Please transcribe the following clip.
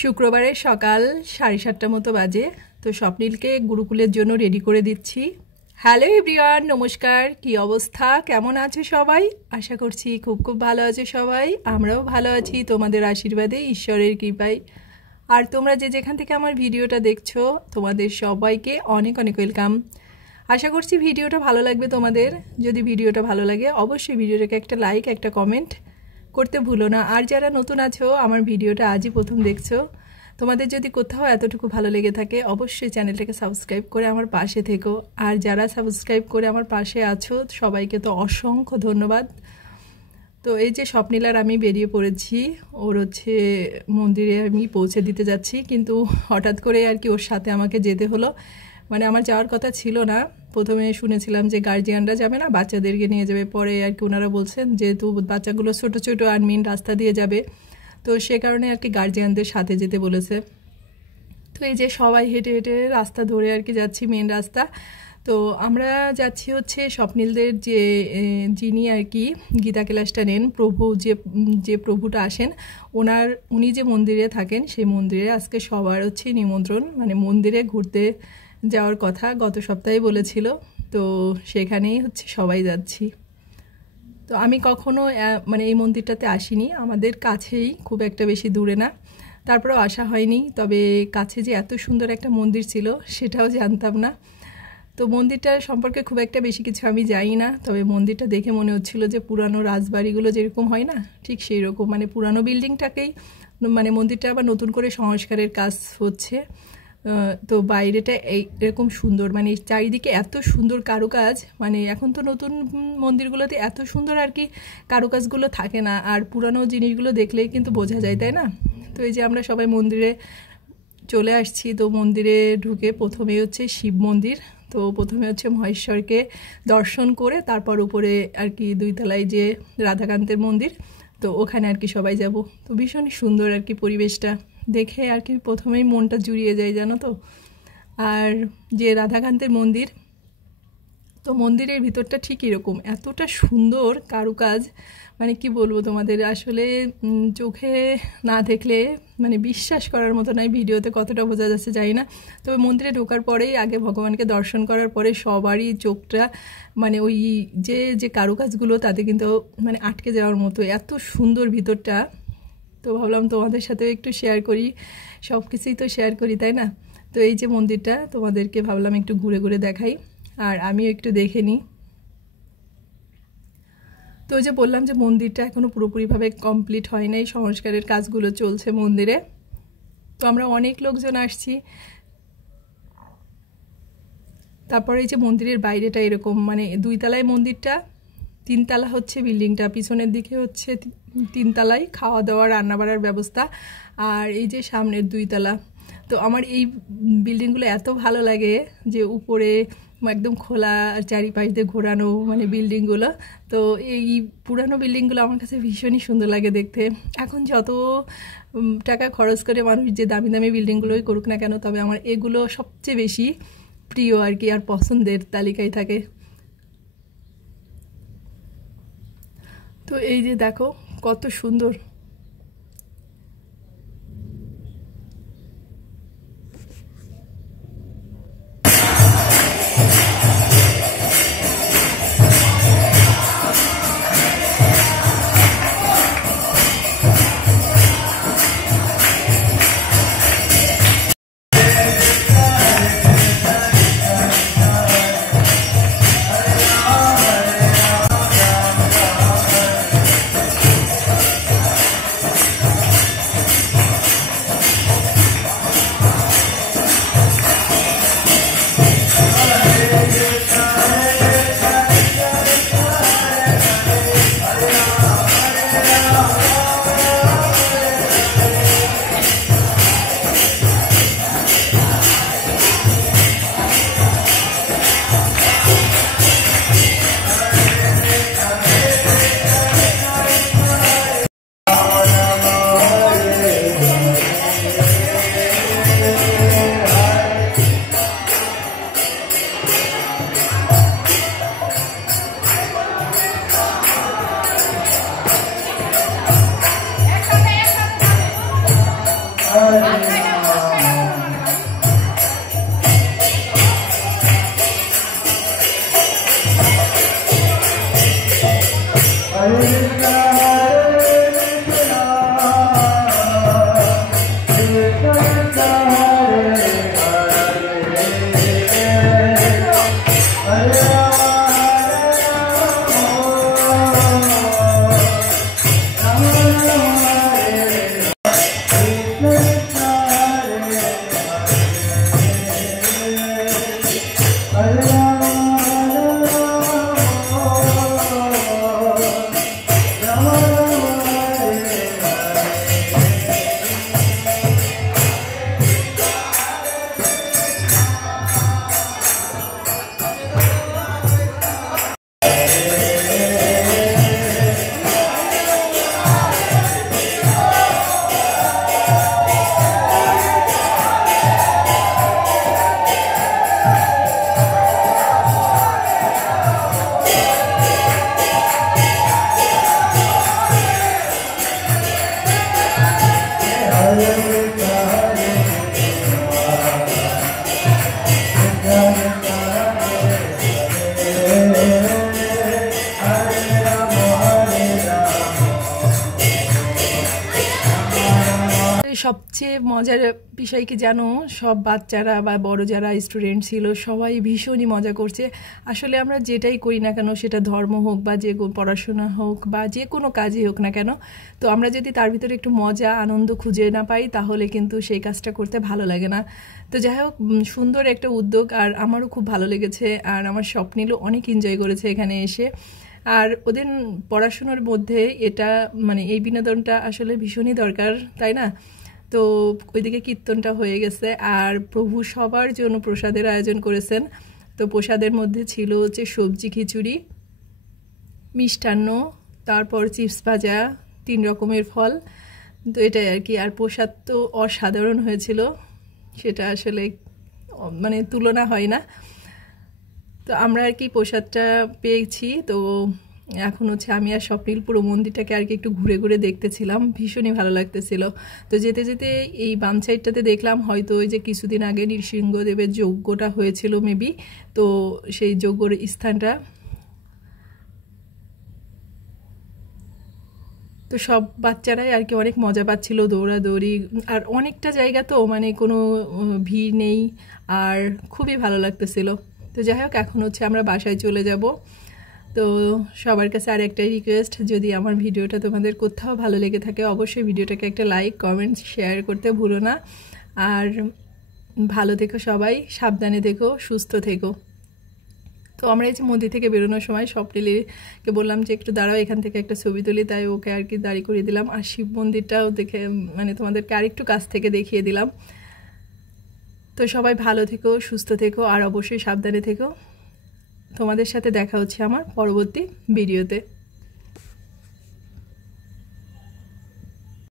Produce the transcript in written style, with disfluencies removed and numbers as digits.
শুক্রবারের সকাল 7:30 মতো বাজে। তো স্বপ্নিলকে গুরুকুলের জন্য রেডি করে দিচ্ছি। হ্যালো এভরিওয়ান, নমস্কার। কি অবস্থা, কেমন আছো সবাই? আশা করছি খুব খুব ভালো আছো সবাই। আমরাও ভালো আছি তোমাদের আশীর্বাদে, ঈশ্বরের কৃপায়। আর তোমরা যে যেখান থেকে আমার ভিডিওটা দেখছো তোমাদের সবাইকে অনেক অনেক ওয়েলকাম। আশা করছি ভিডিওটা ভালো লাগবে তোমাদের। যদি ভিডিওটা ভালো লাগে অবশ্যই ভিডিওটাকে একটা লাইক, একটা কমেন্ট করতে ভুলো না। আর যারা নতুন আছো, আমার ভিডিওটা আজই প্রথম দেখছো, তোমাদের যদি কোথাও এতটুকু ভালো লেগে থাকে অবশ্যই চ্যানেলটাকে সাবস্ক্রাইব করে আমার পাশে থেকো। আর যারা সাবস্ক্রাইব করে আমার পাশে আছো সবাইকে তো অসংখ্য ধন্যবাদ। তো এই যে স্বপ্নিলার আমি বেরিয়ে পড়েছি, ওর মন্দিরে আমি পৌঁছে দিতে যাচ্ছি, কিন্তু হঠাৎ করে আর কি ওর সাথে আমাকে যেতে হলো। মানে আমার যাওয়ার কথা ছিল না। প্রথমে শুনেছিলাম যে গার্জিয়ানরা যাবে না, বাচ্চাদেরকে নিয়ে যাবে। পরে আর কি ওনারা বলছেন যেহেতু বাচ্চাগুলো ছোটো ছোটো আর মেন রাস্তা দিয়ে যাবে, তো সে কারণে আর কি গার্জিয়ানদের সাথে যেতে বলেছে। তো এই যে সবাই হেঁটে হেঁটে রাস্তা ধরে আর কি যাচ্ছি, মেন রাস্তা। তো আমরা যাচ্ছি স্বপ্নিলদের যিনি আর কি গীতা ক্লাসটা নেন, যে প্রভুটা আসেন, উনি যে মন্দিরে থাকেন সেই মন্দিরে আজকে সবার নিমন্ত্রণ। মানে মন্দিরে ঘুরতে যাওয়ার কথা গত সপ্তাহে বলেছিল, তো সেখানেই সবাই যাচ্ছি। তো আমি কখনো মানে এই মন্দিরটাতে আসিনি, আমাদের কাছেই, খুব একটা বেশি দূরে না, তারপরেও আসা হয়নি। তবে কাছে যে এত সুন্দর একটা মন্দির ছিল সেটাও জানতাম না। তো মন্দিরটার সম্পর্কে খুব একটা বেশি কিছু আমি জানি না, তবে মন্দিরটা দেখে মনে হচ্ছিল যে পুরানো রাজবাড়িগুলো যেরকম হয় না, ঠিক সেই রকম। মানে পুরানো বিল্ডিংটাকেই মানে মন্দিরটা আবার নতুন করে সংস্কারের কাজ হচ্ছে। তো বাইরেটা এরকম সুন্দর, মানে চারিদিকে এত সুন্দর কারুকাজ। মানে এখন তো নতুন মন্দিরগুলোতে এত সুন্দর আর কি কারুকাজগুলো থাকে না, আর পুরানো জিনিসগুলো দেখলেই কিন্তু বোঝা যায়, তাই না? তো এই যে আমরা সবাই মন্দিরে চলে আসছি। তো মন্দিরে ঢুকে প্রথমেই শিব মন্দির। তো প্রথমে মহেশ্বরকে দর্শন করে তারপর উপরে আর কি 2 তলায় যে রাধাকান্তের মন্দির, তো ওখানে আর কি সবাই যাব। তো ভীষণই সুন্দর আর কি পরিবেশটা দেখে আর কি প্রথমেই মনটা জুড়িয়ে যায়, জানো তো। আর যে রাধাকান্তের মন্দির, তো মন্দিরের ভিতরটা ঠিক এরকম, এতটা সুন্দর কারুকাজ, মানে কি বলবো তোমাদের, আসলে চোখে না দেখলে মানে বিশ্বাস করার মতো নয়। ভিডিওতে কতটা বোঝা যাচ্ছে জানি না, তবে মন্দিরে ঢোকার পরেই আগে ভগবানকে দর্শন করার পরে সবারই চোখটা মানে ওই যে কারুকাজগুলো তাতে কিন্তু মানে আটকে যাওয়ার মতো, এত সুন্দর ভিতরটা। তো ভাবলাম তোমাদের সাথেও একটু শেয়ার করি, সব কিছুই তো শেয়ার করি, তাই না? তো এই যে মন্দিরটা তোমাদেরকে ভাবলাম একটু ঘুরে ঘুরে দেখাই, আর আমিও একটু দেখে নিই। তো যে বললাম যে মন্দিরটা এখনও পুরোপুরিভাবে কমপ্লিট হয় নাই, সংস্কারের কাজগুলো চলছে মন্দিরে। তো আমরা অনেক লোকজন আসছি। তারপরে এই যে মন্দিরের বাইরেটা এরকম, মানে 2 তলায় মন্দিরটা, 3 তলা বিল্ডিংটা, পিছনের দিকে 3 তলায় খাওয়া দাওয়া রান্না বাড়ার ব্যবস্থা, আর এই যে সামনের 2 তলা। তো আমার এই বিল্ডিংগুলো এত ভালো লাগে যে উপরে একদম খোলা, চারিপাশ দিয়ে ঘোরানো মানে বিল্ডিংগুলো। তো এই পুরানো বিল্ডিংগুলো আমার কাছে ভীষণই সুন্দর লাগে দেখতে। এখন যত টাকা খরচ করে মানুষ যে দামি দামি বিল্ডিংগুলোই করুক না কেন, তবে আমার এগুলো সবচেয়ে বেশি প্রিয় আর কি, আর পছন্দের তালিকায় থাকে। তো এই যে দেখো কত সুন্দর। সবচেয়ে মজার বিষয় কি জানো, সব বাচ্চারা বা বড় যারা স্টুডেন্ট ছিল সবাই ভীষণই মজা করছে। আসলে আমরা যেটাই করি না কেন, সেটা ধর্ম হোক বা যে পড়াশোনা হোক বা যে কোনো কাজই হোক না কেন, তো আমরা যদি তার ভিতরে একটু মজা আনন্দ খুঁজে না পাই তাহলে কিন্তু সেই কাজটা করতে ভালো লাগে না। তো যাই হোক, সুন্দর একটা উদ্যোগ, আর আমারও খুব ভালো লেগেছে, আর আমার স্বপ্নিলও অনেক এনজয় করেছে এখানে এসে। আর ওদের পড়াশোনার মধ্যে এটা মানে এই বিনোদনটা আসলে ভীষণই দরকার, তাই না? তো ওইদিকে কীর্তনটা হয়ে গেছে, আর প্রভু সবার জন্য প্রসাদের আয়োজন করেছেন। তো প্রসাদের মধ্যে ছিল হচ্ছে সবজি খিচুড়ি, মিষ্টান্ন, তারপর চিপস ভাজা, 3 রকমের ফল। তো এটাই আর কি। আর প্রসাদ তো অসাধারণ হয়েছিল, সেটা আসলে মানে তুলনা হয় না। তো আমরা আর কি প্রসাদটা পেয়েছি। তো এখন হচ্ছে আমি আর স্বপ্নিল পুরো মন্দিরটাকে আর কি একটু ঘুরে ঘুরে দেখতেছিলাম, ভীষণই ভালো লাগতেছিল। তো যেতে যেতে এই বাম সাইডটাতে দেখলাম হয়তো ওই যে কিছুদিন আগে নৃসিংহদেবের যজ্ঞটা হয়েছিল মেবি, তো সেই যজ্ঞর স্থানটা। তো সব বাচ্চারাই আর কি অনেক মজা পাচ্ছিল, দৌড়াদৌড়ি, আর অনেকটা জায়গা তো মানে কোনো ভিড় নেই, আর খুবই ভালো লাগতেছিল। তো যাই হোক, এখন হচ্ছে আমরা বাসায় চলে যাব। তো সবার কাছে আর একটাই রিকোয়েস্ট, যদি আমার ভিডিওটা তোমাদের কোথাও ভালো লেগে থাকে অবশ্যই ভিডিওটাকে একটা লাইক কমেন্ট শেয়ার করতে ভুলো না। আর ভালো থেকো সবাই, সাবধানে থেকো, সুস্থ থেকো। তো আমরা এই যে মন্দির থেকে বেরোনোর সময় স্বপ্নিলকে বললাম যে একটু দাঁড়াও, এখান থেকে একটা ছবি তুলি, তাই ওকে আর কি দাঁড়ি করিয়ে দিলাম। আর শিব মন্দিরটাও দেখে মানে তোমাদেরকে আরেকটু কাছ থেকে দেখিয়ে দিলাম। তো সবাই ভালো থেকো, সুস্থ থেকো, আর অবশ্যই সাবধানে থেকো। তোমাদের সাথে দেখা হচ্ছে আমার পরবর্তী ভিডিওতে।